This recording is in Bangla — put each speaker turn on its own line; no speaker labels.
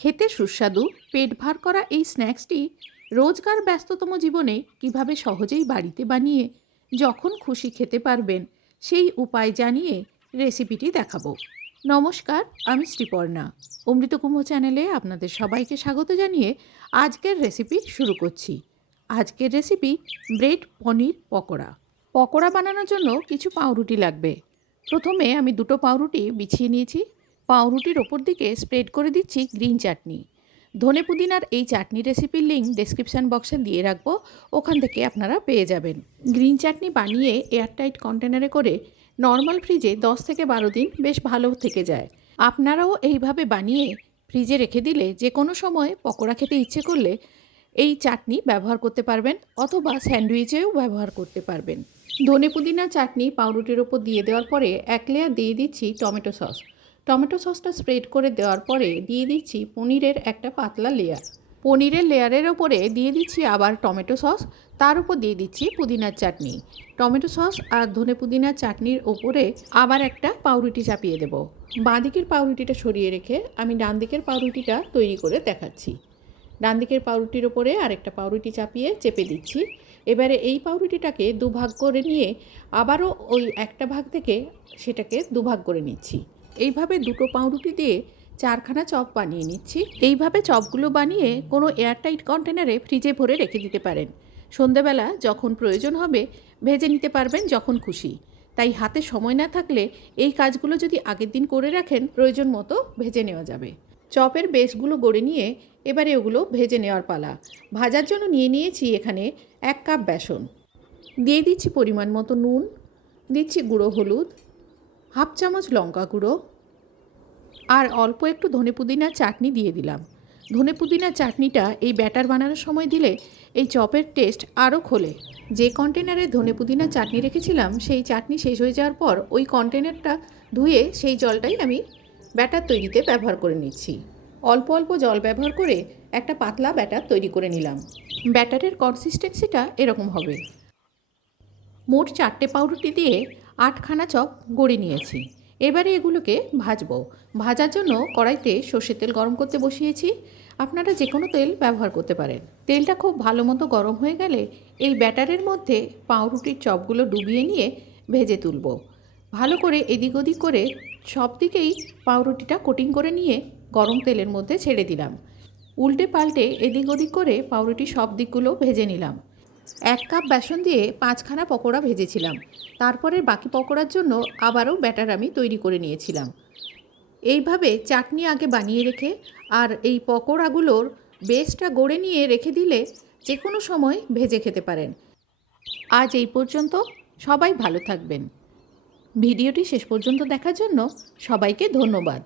খেতে সুস্বাদু, পেট ভার করা এই স্ন্যাক্সটি রোজকার ব্যস্ততম জীবনে কীভাবে সহজেই বাড়িতে বানিয়ে, যখন খুশি খেতে পারবেন, সেই উপায় জানিয়ে রেসিপিটি দেখাবো। নমস্কার, আমি শ্রীপর্ণা। অমৃতকুম্ভ চ্যানেলে আপনাদের সবাইকে স্বাগত জানিয়ে আজকের রেসিপি শুরু করছি। আজকের রেসিপি ব্রেড পনির পকোড়া। পকোড়া বানানোর জন্য কিছু পাউরুটি লাগবে। প্রথমে আমি দুটো পাউরুটি বিছিয়ে নিয়েছি। পাউরুটির ওপর দিকে স্প্রেড করে দিচ্ছি গ্রিন চাটনি। ধনে পুদিনার এই চাটনি রেসিপির লিঙ্ক ডেসক্রিপশান বক্সে দিয়ে রাখব, ওখান থেকে আপনারা পেয়ে যাবেন। গ্রিন চাটনি বানিয়ে এয়ারটাইট কন্টেনারে করে নর্মাল ফ্রিজে দশ থেকে বারো দিন বেশ ভালো থেকে যায়। আপনারাও এইভাবে বানিয়ে ফ্রিজে রেখে দিলে যে কোনো সময় পকোড়া খেতে ইচ্ছে করলে এই চাটনি ব্যবহার করতে পারবেন অথবা স্যান্ডউইচেও ব্যবহার করতে পারবেন। ধনে পুদিনা চাটনি পাউরুটির ওপর দিয়ে দেওয়ার পরে এক লেয়ার দিয়ে দিচ্ছি টমেটো সস। টমেটো সসটা স্প্রেড করে দেওয়ার পরে দিয়ে দিচ্ছি পনিরের একটা পাতলা লেয়ার পনিরের লেয়ারের ওপরে দিয়ে দিচ্ছি আবার টমেটো সস, তার উপর দিয়ে দিচ্ছি পুদিনার চাটনি। টমেটো সস আর ধনে পুদিনার চাটনির ওপরে আবার একটা পাউরুটি চাপিয়ে দেব। বাঁদিকের পাউরুটিটা সরিয়ে রেখে আমি ডান দিকের পাউরুটিটা তৈরি করে দেখাচ্ছি। ডান দিকের পাউরুটির ওপরে আরেকটা পাউরুটি চাপিয়ে চেপে দিচ্ছি। এবারে এই পাউরুটিটাকে দুভাগ করে নিয়ে আবারও ওই একটা ভাগ থেকে সেটাকে দুভাগ করে নিচ্ছি। এইভাবে দুটো পাউরুটি দিয়ে চারখানা চপ বানিয়ে নিচ্ছি। এইভাবে চপগুলো বানিয়ে কোনো এয়ারটাইট কন্টেনারে ফ্রিজে ভরে রেখে দিতে পারেন। সন্ধেবেলা যখন প্রয়োজন হবে, ভেজে নিতে পারবেন যখন খুশি। তাই হাতে সময় না থাকলে এই কাজগুলো যদি আগের দিন করে রাখেন, প্রয়োজন মতো ভেজে নেওয়া যাবে। চপের বেসগুলো গড়ে নিয়ে এবারে ওগুলো ভেজে নেওয়ার পালা। ভাজার জন্য নিয়ে নিয়েছি এখানে এক কাপ বেসন। দিয়ে দিচ্ছি পরিমাণ মতো নুন, দিচ্ছি গুঁড়ো হলুদ হাফ চামচ লঙ্কা গুঁড়ো আর অল্প একটু ধনে পুদিনার চাটনি দিয়ে দিলাম। ধনে পুদিনার চাটনিটা এই ব্যাটার বানানোর সময় দিলে এই চপের টেস্ট আরও খোলে। যে কন্টেনারে ধনে পুদিনার চাটনি রেখেছিলাম, সেই চাটনি শেষ হয়ে যাওয়ার পর ওই কন্টেনারটা ধুয়ে সেই জলটাই আমি ব্যাটার তৈরিতে ব্যবহার করে নিচ্ছি। অল্প অল্প জল ব্যবহার করে একটা পাতলা ব্যাটার তৈরি করে নিলাম। ব্যাটারের কনসিস্টেন্সিটা এরকম হবে। মোট চারটে পাউরুটি দিয়ে আটখানা চপ গড়ে নিয়েছি। এবারে এগুলোকে ভাজবো। ভাজার জন্য কড়াইতে সর্ষের তেল গরম করতে বসিয়েছি। আপনারা যে কোনো তেল ব্যবহার করতে পারেন। তেলটা খুব ভালো মতো গরম হয়ে গেলে এই ব্যাটারের মধ্যে পাউরুটির চপগুলো ডুবিয়ে নিয়ে ভেজে তুলব। ভালো করে এদিক ওদিক করে সব দিকেই পাউরুটিটা কোটিং করে নিয়ে গরম তেলের মধ্যে ছেড়ে দিলাম। উল্টে পাল্টে এদিক ওদিক করে পাউরুটি সব দিকগুলো ভেজে নিলাম। এক কাপ বেসন দিয়ে পাঁচখানা পকোড়া ভেজেছিলাম। তারপরে বাকি পকোড়ার জন্য আবারও ব্যাটার আমি তৈরি করে নিয়েছিলাম। এইভাবে চাটনি আগে বানিয়ে রেখে আর এই পকোড়াগুলোর বেসটা গড়ে নিয়ে রেখে দিলে যে কোনো সময় ভেজে খেতে পারেন। আজ এই পর্যন্ত সবাই ভালো থাকবেন। ভিডিওটি শেষ পর্যন্ত দেখার জন্য সবাইকে ধন্যবাদ।